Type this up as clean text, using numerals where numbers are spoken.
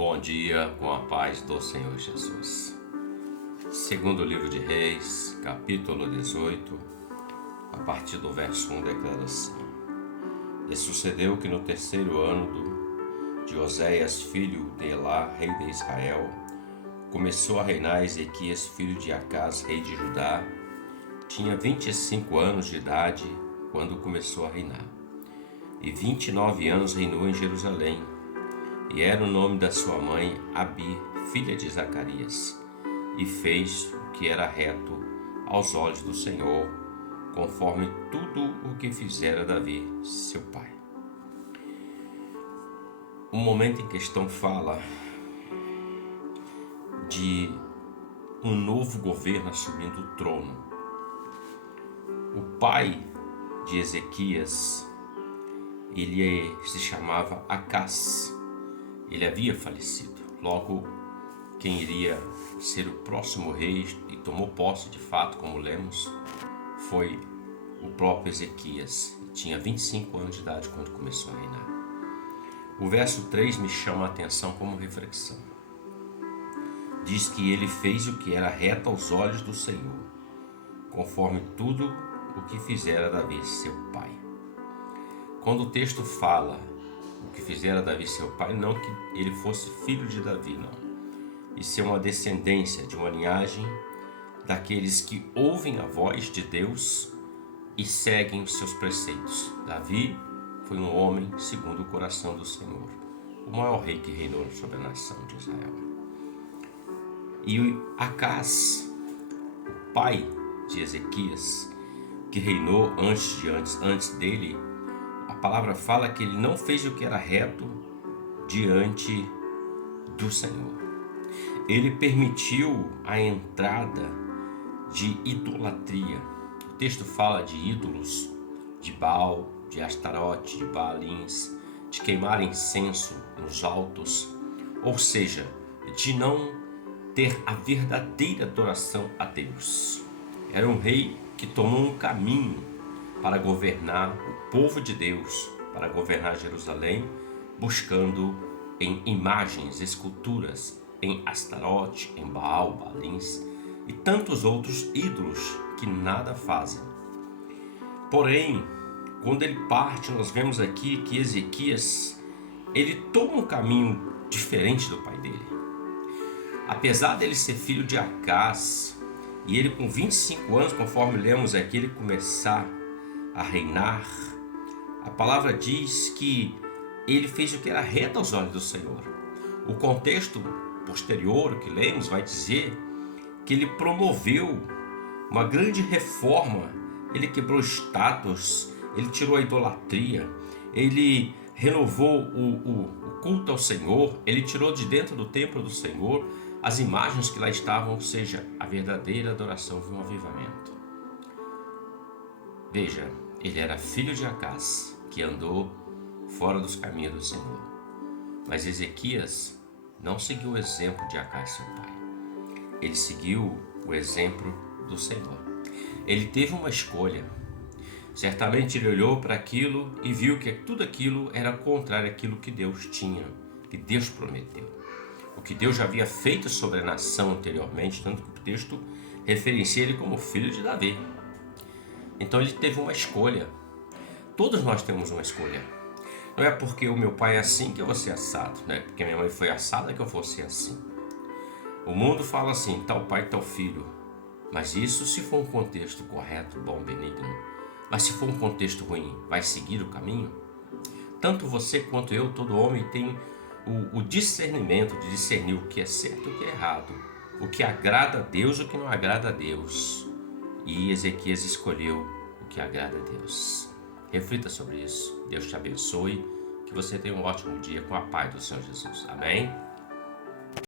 Bom dia, com a paz do Senhor Jesus. Segundo livro de Reis, capítulo 18, a partir do verso 1, declara assim: E sucedeu que no terceiro ano de Oséias, filho de Elá, rei de Israel, começou a reinar Ezequias, filho de Acás, rei de Judá. Tinha 25 anos de idade quando começou a reinar, e 29 anos reinou em Jerusalém. E era o nome da sua mãe Abi, filha de Zacarias, e fez o que era reto aos olhos do Senhor, conforme tudo o que fizera Davi, seu pai. O momento em questão fala de um novo governo assumindo o trono. O pai de Ezequias, ele se chamava Acás. Ele havia falecido. Logo, quem iria ser o próximo rei e tomou posse de fato, como lemos, foi o próprio Ezequias. Ele tinha 25 anos de idade quando começou a reinar. O verso 3 me chama a atenção como reflexão. Diz que ele fez o que era reto aos olhos do Senhor, conforme tudo o que fizera Davi, seu pai. Quando o texto fala o que fizera Davi, seu pai, não que ele fosse filho de Davi, não. Isso é uma descendência de uma linhagem daqueles que ouvem a voz de Deus e seguem os seus preceitos. Davi foi um homem segundo o coração do Senhor, o maior rei que reinou sobre a nação de Israel. E Acás, o pai de Ezequias, que reinou antes dele, a palavra fala que ele não fez o que era reto diante do Senhor. Ele permitiu a entrada de idolatria. O texto fala de ídolos, de Baal, de Astarote, de Baalins, de queimar incenso nos altos, ou seja, de não ter a verdadeira adoração a Deus. Era um rei que tomou um caminho para governar o povo de Deus, para governar Jerusalém, buscando em imagens, esculturas, em Astarote, em Baal, Baalins e tantos outros ídolos que nada fazem. Porém, quando ele parte, nós vemos aqui que Ezequias, ele toma um caminho diferente do pai dele. Apesar dele ser filho de Acás, e ele com 25 anos, conforme lemos aqui, ele começar a reinar, a palavra diz que ele fez o que era reto aos olhos do Senhor. O contexto posterior, que lemos, vai dizer que ele promoveu uma grande reforma. Ele quebrou estátuas, ele tirou a idolatria, ele renovou o culto ao Senhor, ele tirou de dentro do templo do Senhor as imagens que lá estavam, ou seja, a verdadeira adoração de um avivamento. Veja, ele era filho de Acás, que andou fora dos caminhos do Senhor. Mas Ezequias não seguiu o exemplo de Acás, seu pai. Ele seguiu o exemplo do Senhor. Ele teve uma escolha. Certamente ele olhou para aquilo e viu que tudo aquilo era contrário àquilo que Deus tinha, que Deus prometeu. O que Deus já havia feito sobre a nação anteriormente, tanto que o texto referencia ele como filho de Davi. Então ele teve uma escolha. Todos nós temos uma escolha. Não é porque o meu pai é assim que eu vou ser assado, não é porque minha mãe foi assada que eu vou ser assim. O mundo fala assim, tal pai, tal filho. Mas isso se for um contexto correto, bom, benigno. Mas se for um contexto ruim, vai seguir o caminho? Tanto você quanto eu, todo homem, tem o discernimento de discernir o que é certo e o que é errado. O que agrada a Deus e o que não agrada a Deus. E Ezequias escolheu o que agrada a Deus. Reflita sobre isso. Deus te abençoe. Que você tenha um ótimo dia com a paz do Senhor Jesus. Amém?